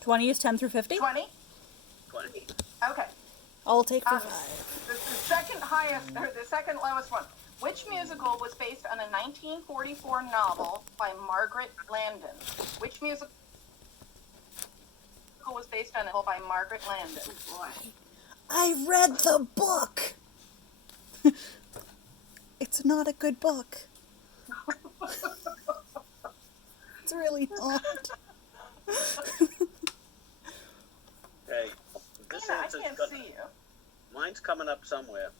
20 is 10 through 50? 20? 20. Okay. I'll take the 5. The second highest, or the second lowest one. Which musical was based on a 1944 novel by Margaret Landon? Which musical was based on a novel by Margaret Landon? Oh, boy. I read the book! It's not a good book. It's really not. Okay. This Tina, I answer's can't got- see you. Mine's coming up somewhere.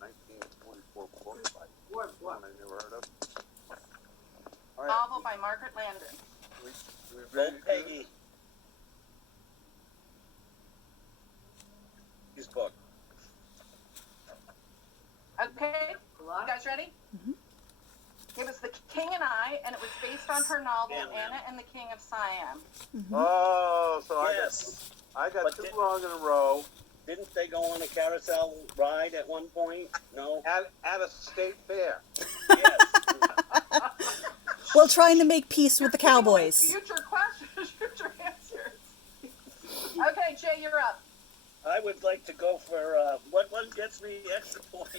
1944 book by What? one I never heard of. All right. Novel by Margaret Landon. We read Peggy. His book. Okay, you guys ready? Mhm. It was The King and I, and it was based on her novel Yeah, man. Anna and the King of Siam. Oh, so Yes. I got But two did- wrong in a row. Didn't they go on a carousel ride at one point? No. At a state fair. Yes. Well, trying to make peace with the Cowboys. Future questions, future answers. Okay, Jay, you're up. I would like to go for what one gets me extra points.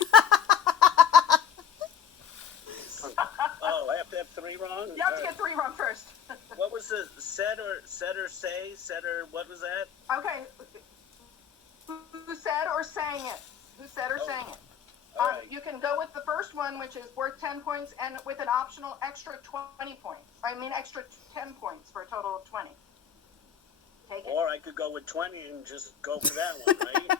Oh, I have to have 3 wrong. You have to get 3 wrong first. What was the said or say? Said or what was that? Okay. Who said or sang it? Who said or Oh, sang it? All right. You can go with the first one, which is worth 10 points, and with an optional extra 20 points. extra 10 points for a total of 20. Take it. Or I could go with 20 and just go for that one, right?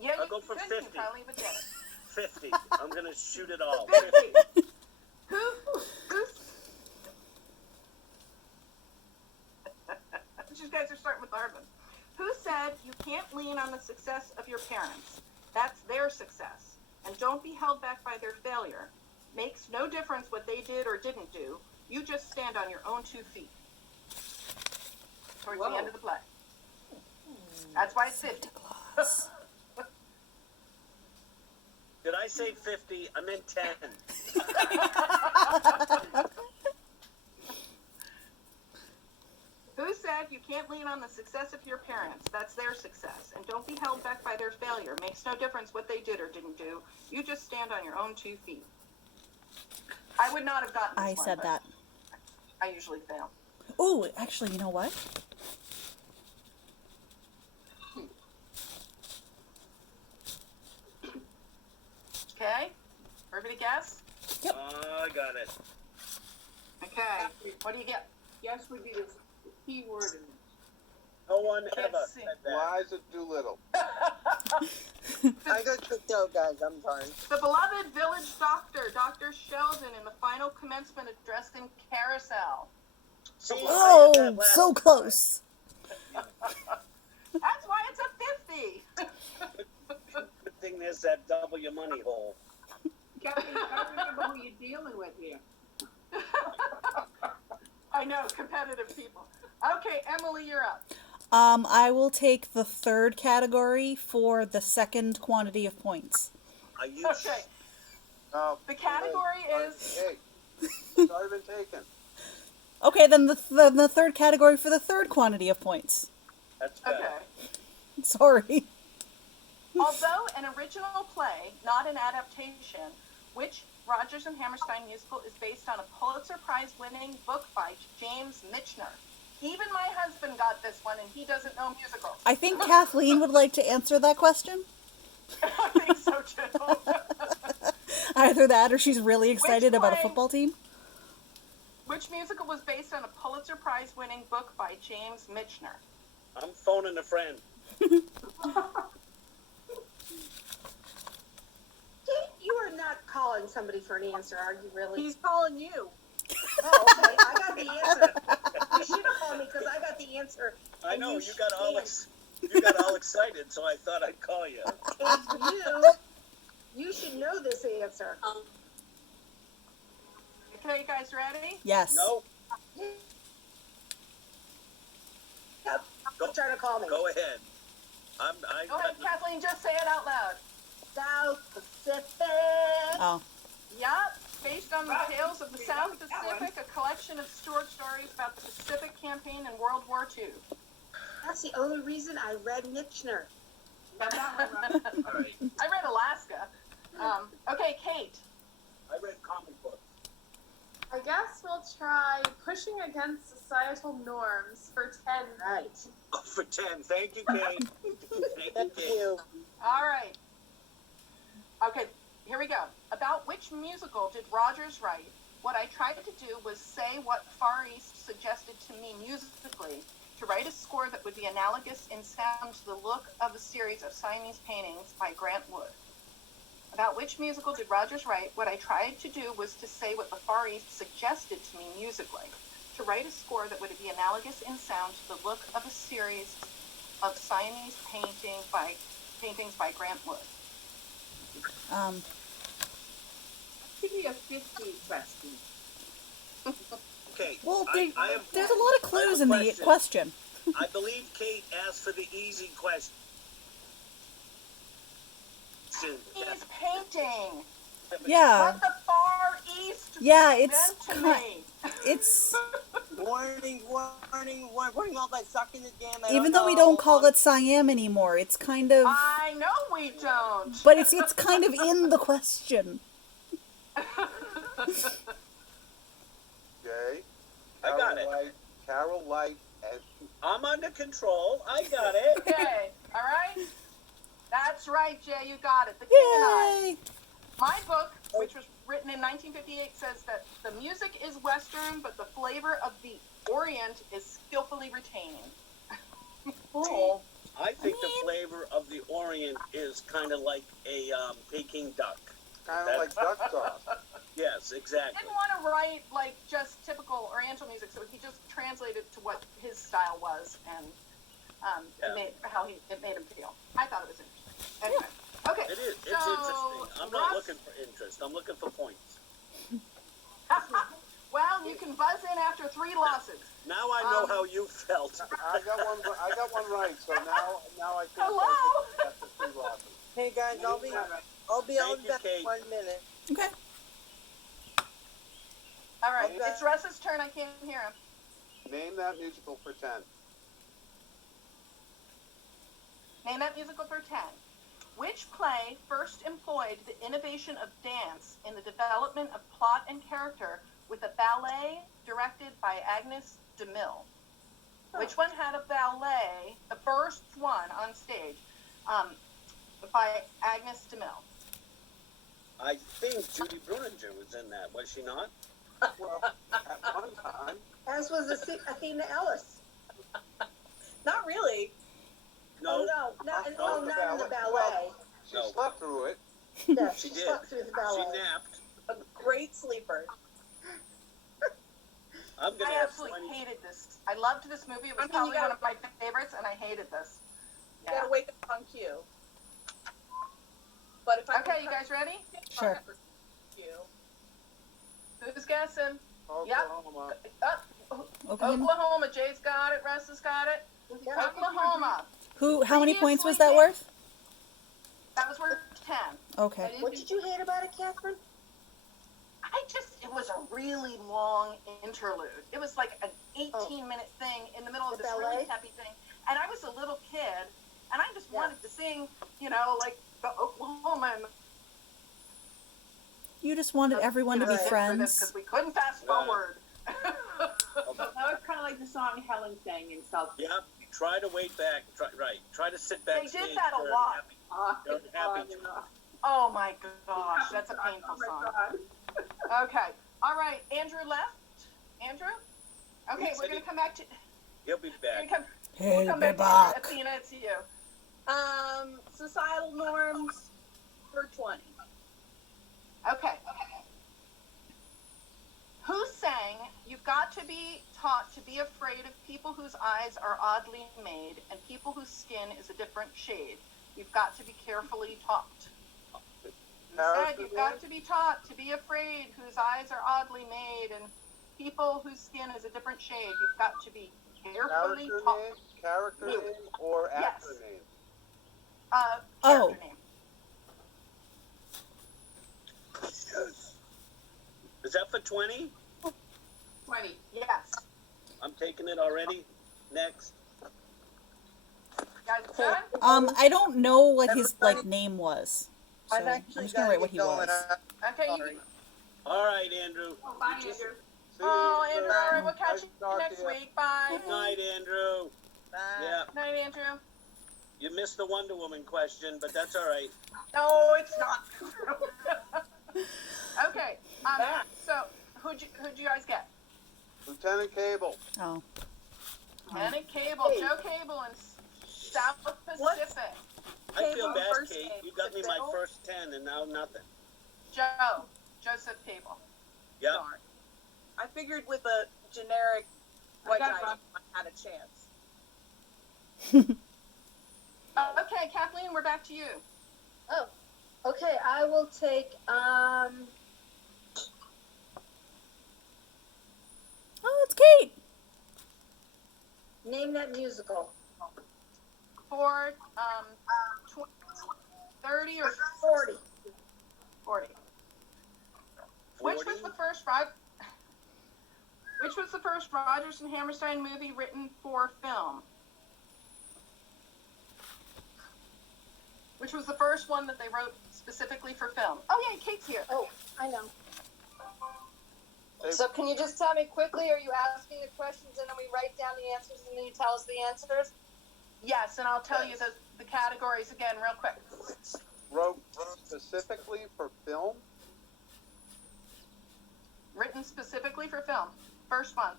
Yeah, I'll you go for could, 50. You probably would get it. 50. I'm gonna shoot it all. 50. Who's... You guys are starting with the hard one. Who said you can't lean on the success of your parents? That's their success. And don't be held back by their failure. Makes no difference what they did or didn't do. You just stand on your own 2 feet. Towards the end of the play. That's why it's 50. Claus. Did I say 50? I meant 10. Who said you can't lean on the success of your parents? That's their success. And don't be held back by their failure. Makes no difference what they did or didn't do. You just stand on your own 2 feet. I would not have gotten this I one, said but that. I usually fail. Oh, actually, you know what? Okay? Everybody guess? I got it. Okay. What do you get? Yes would be the key word in it. No one Can't ever see. said that. Liza Doolittle. I got kicked out, guys. I'm sorry. The beloved village doctor, Dr. Sheldon, in the final commencement address in Carousel. See, I had Oh, that last so close. That's why it's a 50. Good thing there's that double your money hole. Kathy, you gotta remember who you're dealing with here. I know, competitive people. Okay, Emily, you're up. I will take the 3rd category for the second quantity of points. Are you? Okay. No, The category is... Hey, it's already been taken. Okay, then the 3rd category for the 3rd quantity of points. That's better. Okay. Sorry. Although an original play, not an adaptation, which Rodgers and Hammerstein musical is based on a Pulitzer Prize winning book by James Michener. Even my husband got this one, and he doesn't know musicals. I think Kathleen would like to answer that question. I think so too. Either that or she's really excited about a play? football team. Which musical was based on a Pulitzer Prize winning book by James Michener? I'm phoning a friend. You are not calling somebody for an answer, are you really? He's calling you. Oh, okay. I got the answer. You should have called me because I got the answer. I And know, you should got all answer. you got all excited, so I thought I'd call you. And you should know this answer. Okay, you guys ready? Yes. No? Yep. Don't try to call me. Go ahead. I Go ahead, got Kathleen, just say it out loud. South Pacific. Oh. Yup. based on the tales of the South Pacific, a collection of short stories about the Pacific campaign in World War II. That's the only reason I read Michener. Got that one right. All right. I read Alaska. Okay, Kate. I read comic books. I guess we'll try pushing against societal norms for 10. Right. Oh, for 10. Thank you, Kate. Thank you, Kate. All right. Okay, here we go. About which musical did Rodgers write? What I tried to do was say what Far East suggested to me musically, to write a score that would be analogous in sound to the look of a series of Siamese paintings by Grant Wood. About which musical did Rodgers write? What I tried to do was to say what the Far East suggested to me musically, to write a score that would be analogous in sound to the look of a series of Siamese paintings by Grant Wood. Give me a 50 question. Okay. Well, I have there's a lot of clues in the question. I believe Kate asked for the easy question. He's painting. Yeah, What the Far East yeah, it's meant to me. it's Warning, all that sucking the damn. even though we don't call it Siam anymore, it's kind of, I know we don't. but it's kind of in the question. Okay. I got it. Carol Light as I'm under control. I got it. Okay, all right? That's right, Jay, you got it. The King and I. Yay! My book, which was written in 1958, says that the music is Western, but the flavor of the Orient is skillfully retaining. Cool. I think the flavor of the Orient is kind of like a Peking duck. kind of like duck sauce. Yes, exactly. Didn't want to write like just typical Oriental music, so he just translated to what his style was, and it made him feel. I thought it was interesting. Anyway, okay. It is. It's so, interesting. I'm not Russ- looking for interest. I'm looking for points. Well, you can buzz in after 3 losses. Now I know how you felt. I got one right. So now I feel Hello? after 3 losses. Hey guys, I'll be on Thank you, back Kate. 1 minute. Okay. All right, Okay. it's Russ's turn. I can't hear him. Name that musical for 10. Name that musical for 10. Which play first employed the innovation of dance in the development of plot and character with a ballet directed by Agnes DeMille? Which one had a ballet, the first one on stage, by Agnes DeMille? I think Judy Bruninger was in that, was she not? Well, at one time, As was Athena Ellis. Not really. No. Not in the ballet. Well, she No. slept through it. Yeah, She she did. slept through the ballet. She napped. A great sleeper. I'm gonna I have absolutely 20. hated this. I loved this movie. It was I mean, you probably one gotta- of my favorites, and I hated this. You gotta wake up on cue. But if I Okay, you guys ready? Sure. Cue. Who's guessing? Oklahoma. Oklahoma. Jay's got it. Russ has got it. Yeah. Oklahoma. How many points was that Previously- worth? That was worth 10. Okay. What did you hate about it, Catherine? It was a really long interlude. It was like an 18-minute thing in the middle of The this really ballet? happy thing. And I was a little kid, and I just Yeah. wanted to sing, like the Oklahoma. And You just wanted everyone to be Because friends. we couldn't fast forward. That was kind of like the song Helen sang in South. Yeah. Try to wait back. Try to sit They backstage. did that a during lot. happy- Oh, during happy God. Oh my gosh, that's a painful Oh, song. my God. Okay. All right. Andrew left. Andrew? Okay, Yes, we're I going to did. come back to. He'll be back. We'll come back to Athena. It's you. Societal norms for 20. Okay. Who sang, "You've got to be taught to be afraid of people whose eyes are oddly made and people whose skin is a different shade. You've got to be carefully taught." Who said, "You've got to be taught to be afraid whose eyes are oddly made and people whose skin is a different shade. You've got to be carefully taught." Character name or actor Yes. name? Oh. Character name. Was that for 20? 20. Yes. I'm taking it already. Next. Guys done? I don't know what his name was. So I've I'm actually just gonna got write to what get he going. was. Okay, you Sorry. All right, Andrew. Oh, bye, You just- Andrew. See Oh, you Andrew, later. all right, we'll catch Nice you talking next to you. week. Bye. Good night, Andrew. Bye. Yeah, Night, Andrew. you missed the Wonder Woman question, but that's all right. No, it's not. Okay. So who'd you guys get? Lieutenant Cable. Oh. Lieutenant Cable, Joe Cable in South Pacific. I feel Cable bad, first Kate. name, You got me my Bill? first 10 and now nothing. Joseph Cable. Yep. Darn. I figured with a generic white got guy, Rob. I had a chance. Okay, Kathleen, we're back to you. Oh, okay, I will take, Oh, it's Kate. name that musical. For 30 or 40. 40. Which was the first Rodgers and Hammerstein movie written for film? Which was the first one that they wrote specifically for film? Oh yeah, Kate's here. Oh, I know. Hey. So can you just tell me quickly, are you asking the questions and then we write down the answers and then you tell us the answers? Yes, and I'll tell you the categories again real quick. Wrote specifically for film. Written specifically for film. First one.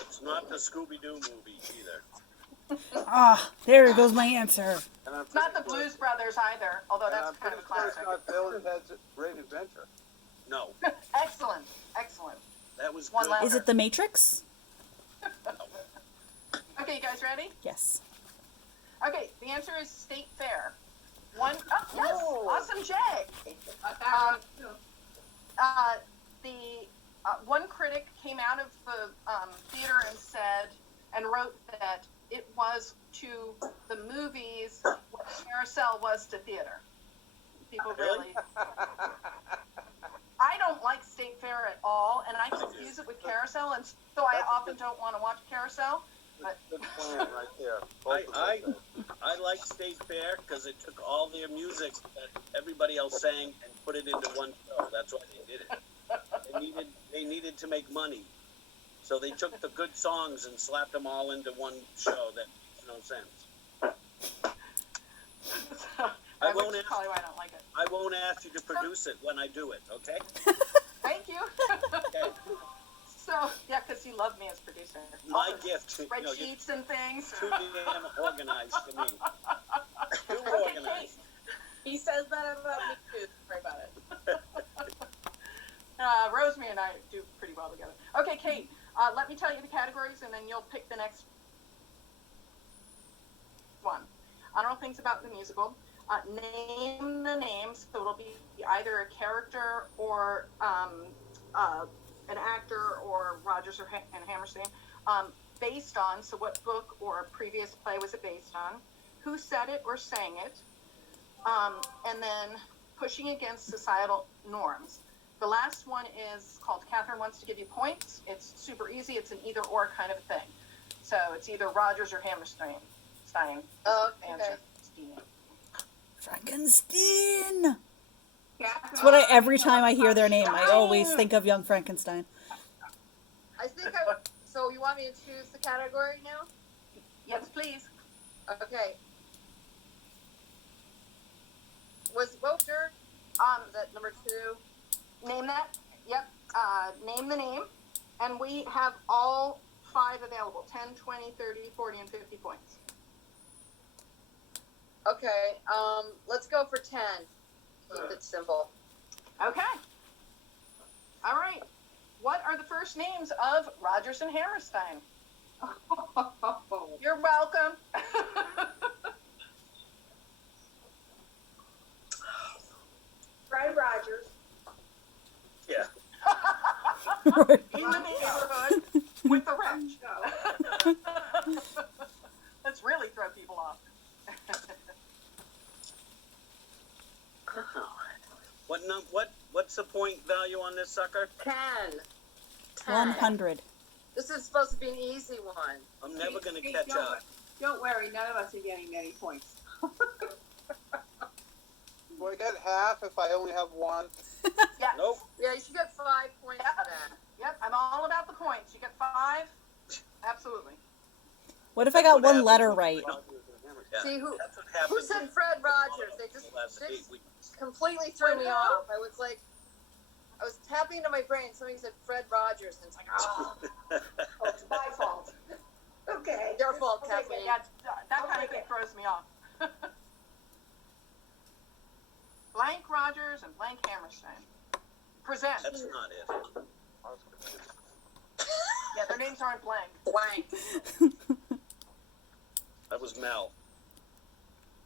It's not the Scooby-Doo movie either. Ah, there goes my answer. And I'm It's not the pretty sure- Blues Brothers either, although and that's I'm kind of a pretty sure it's classic. not Bill and Ted's Great Adventure. No, Excellent, excellent. that was One good. left. Is it The Matrix? Okay, you guys ready? Yes. Okay, the answer is State Fair. One, oh, yes, Oh. awesome, Jay. The one critic came out of the theater and said, and wrote that it was to the movies what Carousel was to theater. People really. I don't like State Fair at all, and I confuse it with Carousel, and so I often don't want to watch Carousel. But Good plan right there. Both of I those. I like State Fair because it took all their music that everybody else sang and put it into one show. That's why they did it. They needed to make money, so they took the good songs and slapped them all into one show. That makes no sense. Which won't is ask- probably why I don't like it. I won't ask you to produce it when I do it. Okay? Thank you. Okay. So, yeah, because you love me as producer. My All the gift. You know, you're Spreadsheets and things. too damn organized for me. Too Okay, organized. He says that about me too. Sorry about it. Rosemary and I do pretty well together. Okay, Kate, let me tell you the categories and then you'll pick the next one. I don't know things about the musical. Name the names, so it'll be either a character or an actor or Rodgers and Hammerstein, based on, so what book or previous play was it based on, who said it or sang it, and then pushing against societal norms. The last one is called Catherine Wants to Give You Points. It's super easy. It's an either or kind of a thing. So it's either Rodgers or Hammerstein. Oh, Answer. okay. Frankenstein. That's what every time I hear their name, I always think of Young Frankenstein. I think so you want me to choose the category now? Yes, please. Okay. What was your, was that number 2? Name that. Yep. Name the name. And we have all 5 available. 10, 20, 30, 40, and 50 points. Okay, let's go for 10. Keep it simple. Okay. All right. What are the first names of Rodgers and Hammerstein? You're welcome. Fred Rodgers. Yeah. In the neighborhood with the wrench. What's the point value on this sucker? 10. 100. This is supposed to be an easy one. I'm never gonna Hey, catch up. Don't worry, none of us are getting many points. Do I get half if I only have one? Yes. Nope. Yeah, you should get 5 points for that. Yep, I'm all about the points. You get 5. Absolutely. What if I got one letter right? Yeah, See, who that's what happens said Fred Rogers? They just the last 8 weeks. completely threw me off. I was like, I was tapping into my brain. Somebody said Fred Rogers, and it's like, oh, Oh, it's my fault. Okay. your fault, Okay, Kathleen. yeah, that kind of thing throws me off. Blank Rodgers and blank Hammerstein. Present. That's not it. Yeah, their names aren't blank. Blank. That was Mel.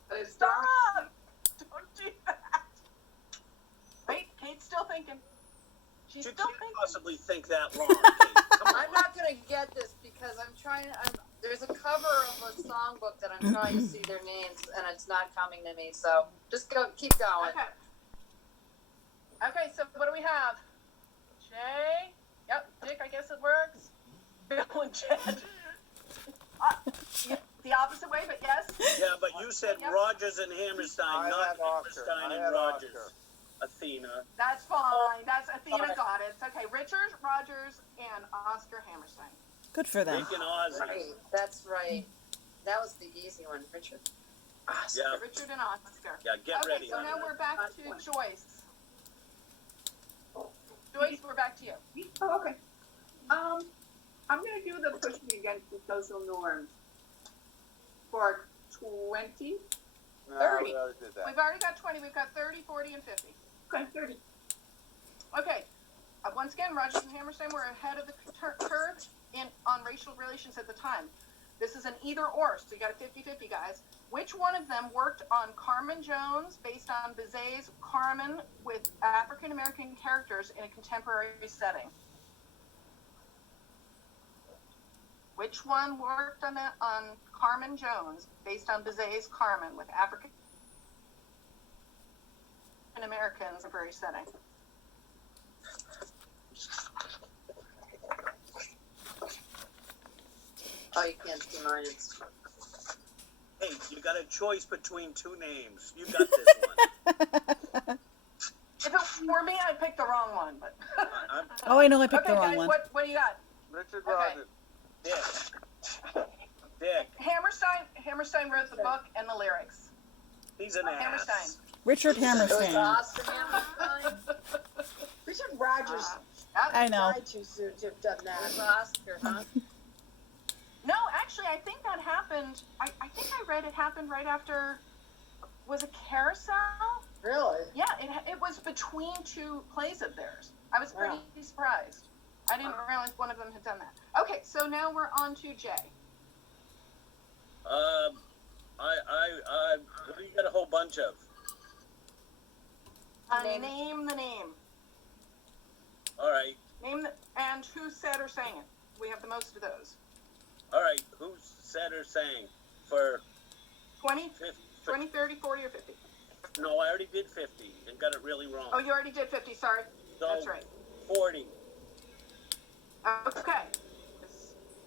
But it's Stop! dark. Don't do that. Wait, Kate's still thinking. She's You still can't thinking. possibly think that long. Kate. Come on. I'm not gonna get this because there's a cover of a songbook that I'm trying to see their names, and it's not coming to me. So just keep going. Okay. Okay, so what do we have? Jay. Yep, Dick, I guess it works. Bill and Jed. Yeah, the opposite way, but yes. Yeah, but you said Yep. Rodgers and Hammerstein, I not had Oscar. Hammerstein I and had Rodgers. Oscar. Athena. That's fine. That's Athena Okay. got it. It's okay. Richard Rodgers and Oscar Hammerstein. Good for them. Rick and Ozzy. Right, that's right. That was the easy one, Richard. Awesome. Yeah, Richard and Oscar. yeah. Get Okay, ready. so honey. now we're back to Joyce. Joyce, we're back to you. Oh, okay. I'm gonna do the pushing against the social norms for 20. No, 30. we already did that. We've already got 20. We've got 30, 40, and 50. Okay, 30. Okay. Once again, Rodgers and Hammerstein were ahead of the curve on racial relations at the time. This is an either or, so you got a 50-50, guys. Which one of them worked on Carmen Jones, based on Bizet's Carmen, with African American characters in a contemporary setting? Which one worked on Carmen Jones, based on Bizet's Carmen, with African Americans in a contemporary setting? Oh, you can't see mine. It's Hey, you got a choice between 2 names. You got this one. If it were me, I'd pick the wrong one, but. I'm Oh, I know I picked Okay, the wrong guys, one. what do you got? Richard Okay. Rodgers. Dick. Dick. Hammerstein wrote the book and the lyrics. He's an Hammerstein. ass. Richard it was Hammerstein. Oscar Hammerstein. Richard Rodgers I know. tried to have done It that. was Oscar, huh? No, actually, I think that happened. I think I read it happened right after. Was it Carousel? Really? Yeah, it was between 2 plays of theirs. I was pretty surprised. I didn't realize one of them had done that. Okay, so now we're on to Jay. What do you got a whole bunch of? Name the name. All right. And who said or sang it. We have the most of those. All right. Who said or sang for 20, 50? 20, 30, 40, or 50. No, I already did 50 and got it really wrong. Oh, you already did 50, sorry. So, That's right. 40. Okay.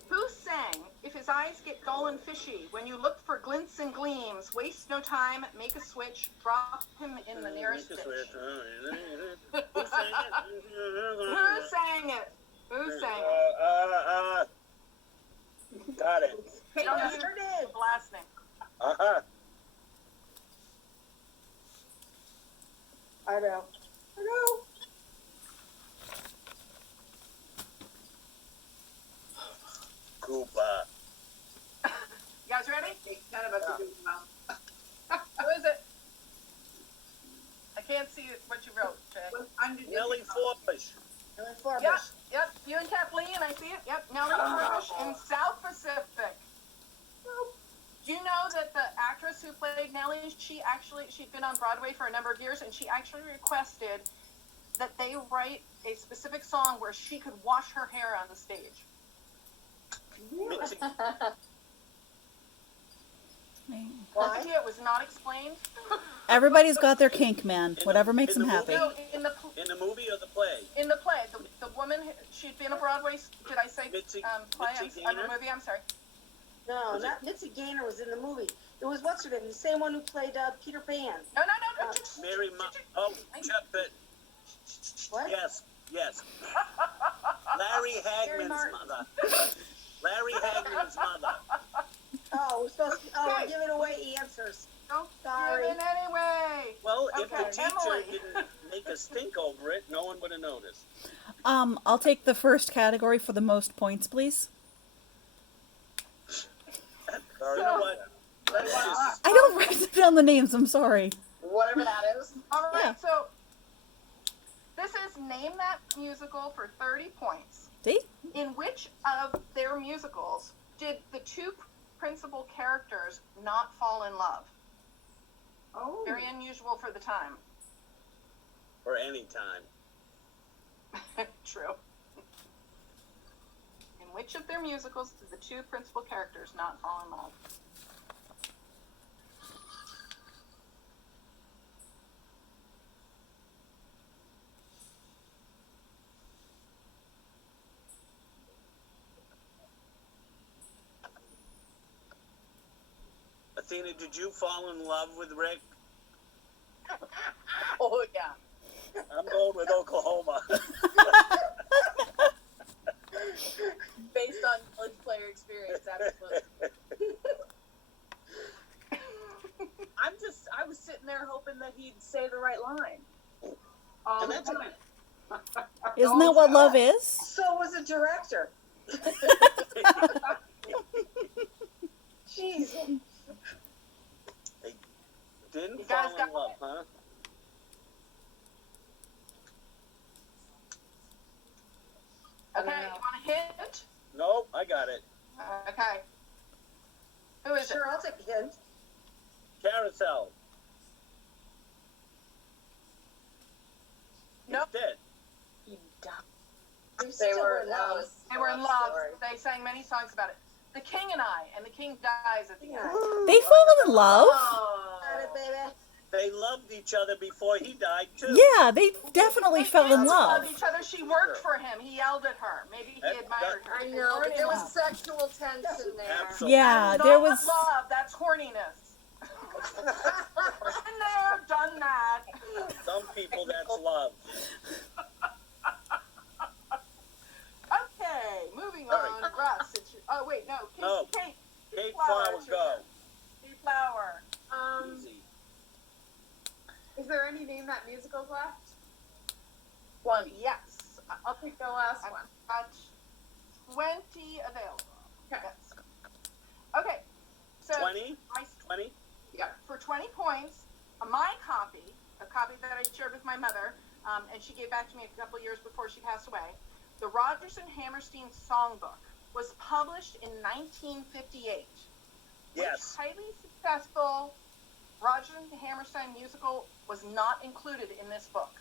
Who sang, "If his eyes get dull and fishy, when you look for glints and gleams, waste no time, make a switch, drop him in the nearest ditch"? Who sang it? Who sang it? Who sang it? Got it. You don't need the last name. Uh-huh. I know. I know. Koopa. You guys ready? None of us are doing well. Who is it? I can't see what you wrote, Jay. What's underneath Nellie it? Forbush. Yep, you and Kathleen, I see it. Yep, Nellie Forbush in South Pacific. Do you know that the actress who played Nellie, she'd been on Broadway for a number of years, and she actually requested that they write a specific song where she could wash her hair on the stage. Mitzi. Why? It was not explained. Everybody's got their kink, man. Whatever makes them happy. No, in the movie or the play? In the play, the woman, she'd been a Broadway. Did I say Mitzi, play? Mitzi I'm Gaynor? a movie. I'm sorry. No, not Mitzi Gaynor was in the movie. It was what's her name? The same one who played Peter Pan. No. Mary Chuck. What? Yes. Larry Hagman's mother. Larry Hagman's mother. Oh, we're supposed to. Oh, we're giving away answers. Sorry. Give it anyway. Well, if the Okay, teacher Emily. didn't make a stink over it, no one would have noticed. I'll take the first category for the most points, please. You know what? Let's just, I don't write down the names. I'm sorry. Whatever that is. All right, Yeah. so this is Name That Musical for 30 points. See? In which of their musicals did the two principal characters not fall in love? Oh. Very unusual for the time. for any time. True. In which of their musicals did the two principal characters not fall in love? Athena, did you fall in love with Rick? Oh, yeah. I'm going with Oklahoma. Based on college player experience, absolutely. I was sitting there hoping that he'd say the right line. All And the that's time. Isn't that what love is? So was the director. Jeez. They didn't You guys fall got in love, it. huh? Okay, you want a hint? Nope, I got it. Okay. Who is Sure, I'll take a hint. Carousel. Nope. He's dead. They were in love. it? They were in love. They sang many songs about it. The King and I, and the King dies at the end. They fall in love. Got it, baby. They loved each other before he died, too. Yeah, they definitely fell in love. Loved each other. She worked for him. He yelled at her. Maybe he That- admired her. I They know, weren't but in there love. was sexual tension there. Absolutely. Yeah, That's there not was. love. That's horniness. Been there, done that. Some people, that's love. Okay, moving All on. right. Russ, it's your, oh wait, no, No. Kate. Kate Flower, Flower, it's your go. turn. Kate Flower. Easy. Is there any Name That musicals left? One. Yes. I'll take the last one. Got 20 available. Okay. Yes. Okay. So 20? I 20? Yeah, for 20 points, my copy, a copy that I shared with my mother, and she gave back to me a couple years before she passed away, the Rodgers and Hammerstein Songbook was published in 1958. Yes. Which highly successful Rodgers and Hammerstein musical was not included in this book?